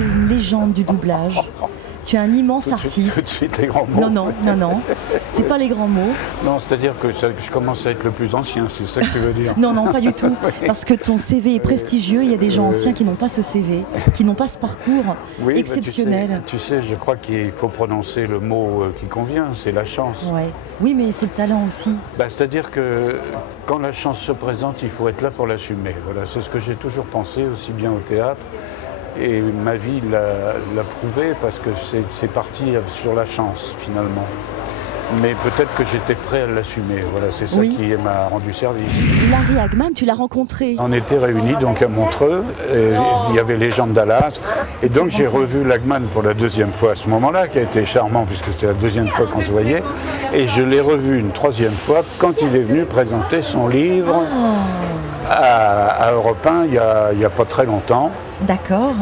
tu es une légende du doublage. Tu es un immense artiste. Tout de suite les grands mots. Non. C'est pas les grands mots. Non, c'est-à-dire que je commence à être le plus ancien, c'est ça que tu veux dire? Non, pas du tout. Parce que ton CV est prestigieux. Il y a des gens anciens qui n'ont pas ce CV, qui n'ont pas ce parcours exceptionnel. Tu sais, je crois qu'il faut prononcer le mot qui convient, c'est la chance. Ouais. Oui, mais c'est le talent aussi. C'est-à-dire que quand la chance se présente, il faut être là pour l'assumer. Voilà, c'est ce que j'ai toujours pensé, aussi bien au théâtre. Et ma vie l'a prouvé parce que c'est parti sur la chance finalement. Mais peut-être que j'étais prêt à l'assumer. Voilà, c'est ça qui m'a rendu service. Larry Hagman, tu l'as rencontré? On était réunis donc à Montreux, et il y avait les gens de Dallas. Et donc j'ai revu Hagman pour la deuxième fois à ce moment-là, qui a été charmant puisque c'était la deuxième fois qu'on se voyait. Et je l'ai revu une troisième fois quand il est venu présenter son livre à Europe 1 il y a pas très longtemps. D'accord.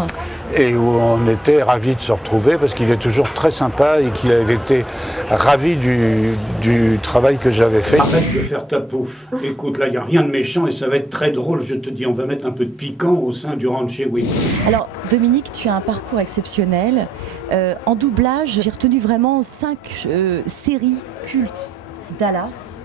Et où on était ravis de se retrouver parce qu'il est toujours très sympa et qu'il avait été ravi du travail que j'avais fait. Arrête de faire ta pouffe. Écoute, là, il n'y a rien de méchant et ça va être très drôle, je te dis. On va mettre un peu de piquant au sein du ranch Wick. Alors, Dominique, tu as un parcours exceptionnel. En doublage, j'ai retenu vraiment 5 séries cultes. Dallas,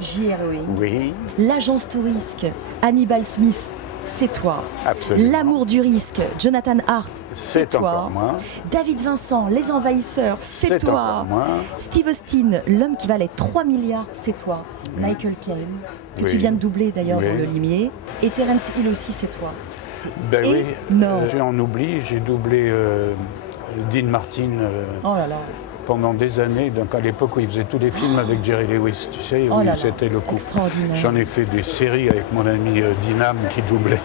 J.R.O. Oui. L'Agence Tourisque, Hannibal Smith. C'est toi. Absolument. L'amour du risque, Jonathan Hart, c'est toi. Encore moi. David Vincent, Les Envahisseurs, c'est toi. Encore moi. Steve Austin, L'homme qui valait 3 milliards, c'est toi. Michael Caine, que tu viens de doubler d'ailleurs dans Le Limier. Et Terence Hill aussi, c'est toi. C'est énorme. Tu en oublies, j'ai doublé Dean Martin. Oh là là. Pendant des années, donc à l'époque où il faisait tous les films avec Jerry Lewis, tu sais, où c'était le coup. Extraordinaire. J'en ai fait des séries avec mon ami Dinam qui doublait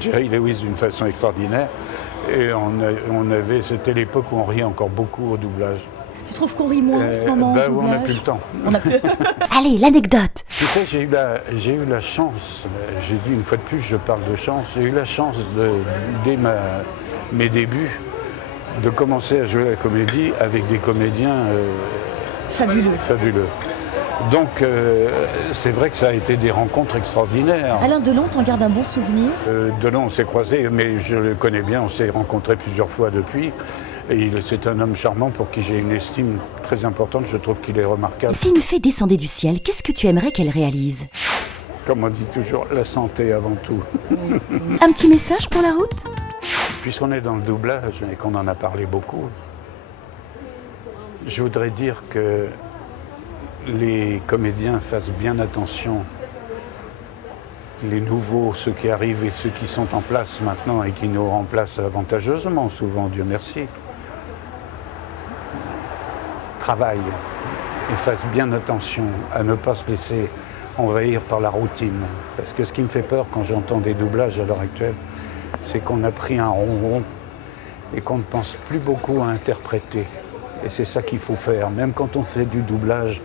Jerry Lewis d'une façon extraordinaire. Et c'était l'époque où on riait encore beaucoup au doublage. Tu trouves qu'on rit moins en ce moment au doublage? On n'a plus le temps. Allez, l'anecdote. Tu sais, j'ai eu la chance, j'ai dit une fois de plus, je parle de chance, j'ai eu la chance dès mes débuts, de commencer à jouer la comédie avec des comédiens fabuleux. Donc c'est vrai que ça a été des rencontres extraordinaires. Alain Delon, t'en gardes un bon souvenir? Delon, on s'est croisés, mais je le connais bien, on s'est rencontrés plusieurs fois depuis. Et c'est un homme charmant pour qui j'ai une estime très importante, je trouve qu'il est remarquable. Si une fée descendait du ciel, qu'est-ce que tu aimerais qu'elle réalise? Comme on dit toujours, la santé avant tout. Un petit message pour la route? Puisqu'on est dans le doublage et qu'on en a parlé beaucoup, je voudrais dire que les comédiens fassent bien attention, les nouveaux, ceux qui arrivent et ceux qui sont en place maintenant et qui nous remplacent avantageusement, souvent, Dieu merci, travaillent et fassent bien attention à ne pas se laisser envahir par la routine. Parce que ce qui me fait peur quand j'entends des doublages à l'heure actuelle, c'est qu'on a pris un ronron et qu'on ne pense plus beaucoup à interpréter. Et c'est ça qu'il faut faire. Même quand on fait du doublage,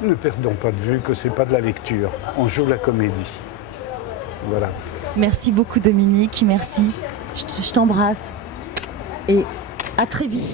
ne perdons pas de vue que ce n'est pas de la lecture. On joue la comédie. Voilà. Merci beaucoup Dominique, merci. Je t'embrasse et à très vite.